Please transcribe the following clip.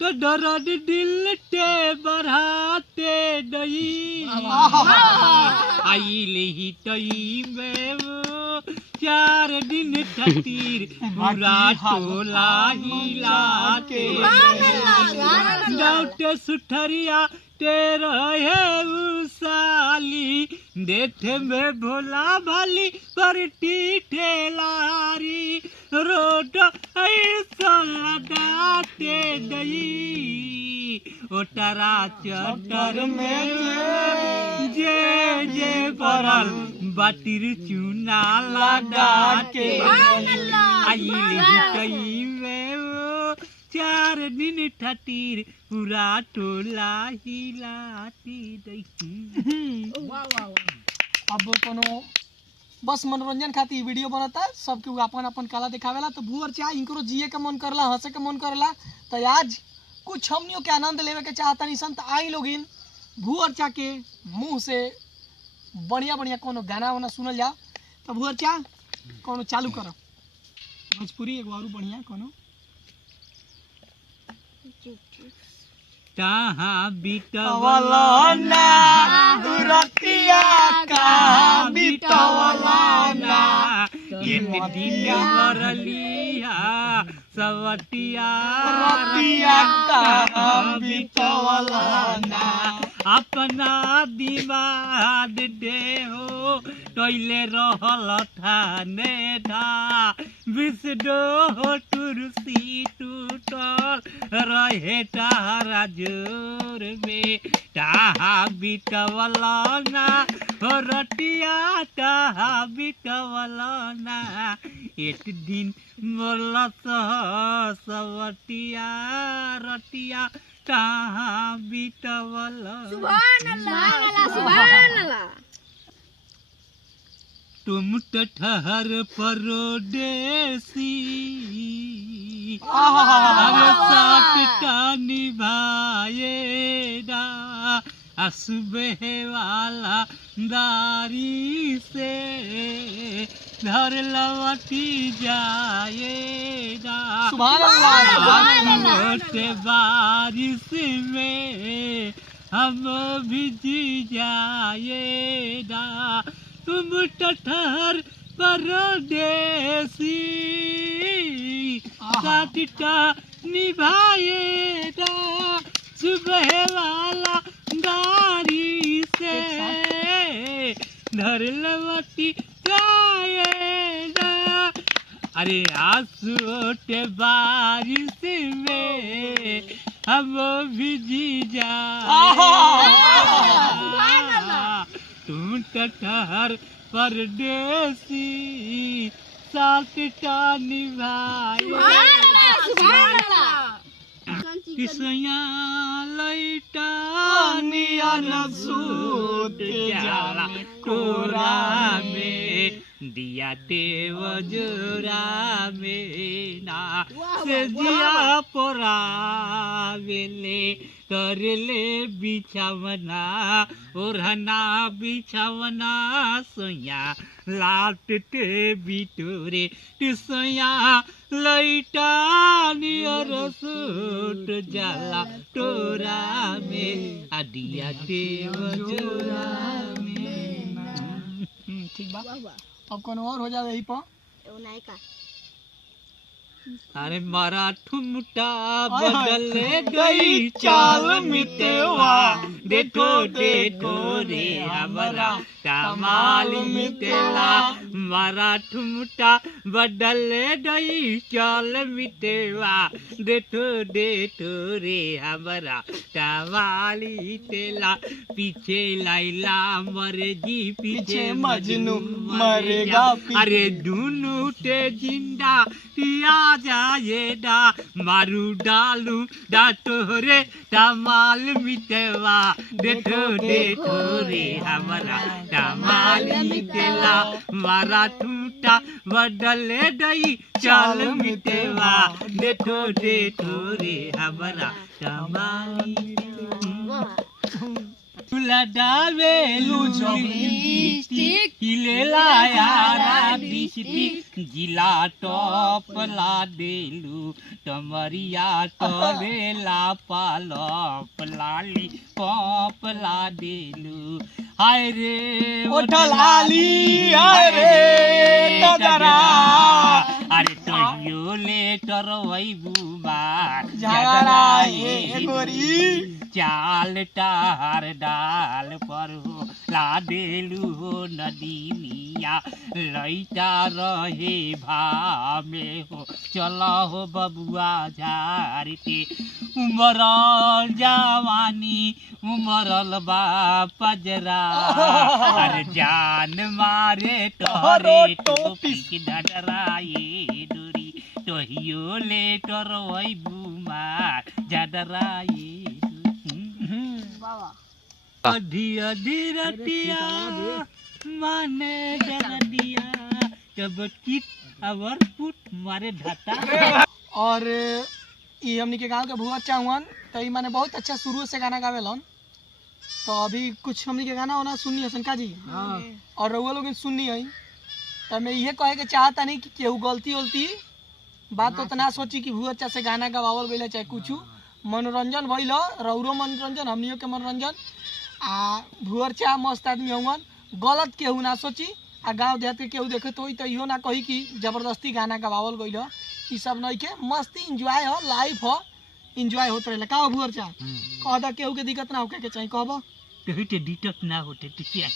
तो दर्द दिल ते बढ़ाते नहीं आई ही तई में वो 4 दिन खातिर पूरा टोला हिलाते लौटे सुठरिया तेरा है उसाली देठ में भोला भाली पर ठेलारी रोड ऐसा लगाते दई ओटरा चटर में जे परल बातिर चूना लगा के आई कई में 4 दिन खातिर पूरा टोला हिलाती दई। अब कोनो बस मनोरंजन खातिर वीडियो बनता सब के अपन अपन कला दिखावेला तो भूअर चाह इनको जिए के मन करला हंसे के मन करला तो आज कुछ हमनियों के आनंद लेवे के चाहता निसन तो आई लोगिन भूअर चाह के मुंह से बढ़िया बढ़िया कोनो गाना वाना सुनल जा तो भूअर चाह कोनो चालू करो भोजपुरी एगो और बढ़िया कोनो कहाँ बिटवलाना रतिया कहाँ बिटवलाना कितने दिन मरलिया सवतिया रतिया कहाँ बिटवलाना अपना दिमाग दे हो टोइले रहल थाने धा विषडो तुरसी टूटल रहे तारा जोर में ताहा बिटवलाना रतिया ताहा बिटवलाना एक दिन मोलस सवतिया रतिया ताहा बिटवलाना सुभान अल्लाह सुभान अल्लाह। तुम तो ठहर परदेसी अरे साथ निभाएगा सुबह वाला दारी से घर लौटी जाएगा मोटे बारिश में हम भीज जाएगा तुम ठहर परदेसी साथटा निभाएगा सुबह वाला गाड़ी से घर लौटी जाएगा। अरे आंसू बारिश में हम भीज जाएगा तुम ठहर परदेसी साथटा निभाए किसया लैटा नियर सूत जाला कोरा में दिया देव जोरा में ना से जिया पोरा वेले करले बिछावना ओढ़ना बिछावना सोया लाटते बिटोरे सोया लैटा नियर सूट जाला टोरा में आदिया देव जोरा में। ठीक बा अब कौन और हो जाए यही पर अरे मारा ठुमटा बदल गई चाल मितवा देखो देखो रे हमारा कमाल मितेला मारा ठुमटा बदल गई चाल मितवा देखो देखो रे हमारा कमाल मितेला पीछे लाइला मरे जी पीछे मजनू मरेगा अरे दोनों ते जिंदा पिया जाएगा मारू डालू डाटोरे तमाल मिटेवा देखो देखो रे हमारा तमाल मिटेला मारा टूटा बदले दई चाल मिटेवा देखो देखो रे हमारा तमाल लडावेलू लिपस्टिक हिलेला यारा डिस्ट्रिक्ट जिला टॉप ला देलू टमरिया टरेला पालप लाली पॉप ला देलू हाय रे ओठ लाली हाय रे तजरा अरे तो लेटर वही बुबा झगड़ा ये गोरी चाल टार डाल पर हो ला देलू हो नदी मिया लैटा रहे भा में हो चलो हो बबुआ झारते उमर जवानी उमरल बा पजरा अरे जान मारे टोरे टोपी की डडराए डोरी टोहियो लेटर वही बुमा जडराए अधी अधी रतिया माने डरदिया तब किट अवर पुट मारे ढाता और ये हमनी के गांव के भुआ चाहुन तो ये माने बहुत अच्छा शुरू से गाना गावेलन तो अभी कुछ हमनी के गाना होना सुननी है शंका जी और रउआ लोग सुननी है तो मैं ये कहे के चाहता नहीं कि केहू गलती उलती बात उतना सोची कि भुआ अच्छा से गाना गवावल गइले चाहे कुछ मनोरंजन भइल रउरो मनोरंजन हमनियो के मनोरंजन आ भुअर चा मस्त आदमी होवन गलत केहू ना सोची आ गाँव देहात के केहू देखे तो इहो ना कही कि जबरदस्ती गाना गवावल गइल ई सब नहीं के मस्ती इंजॉय हो लाइफ हो इंजॉय होत रहे का भुअर चा कह दा केहू के दिक्कत ना होके के चाहिए कहबो कहीं दिक्कत ना होते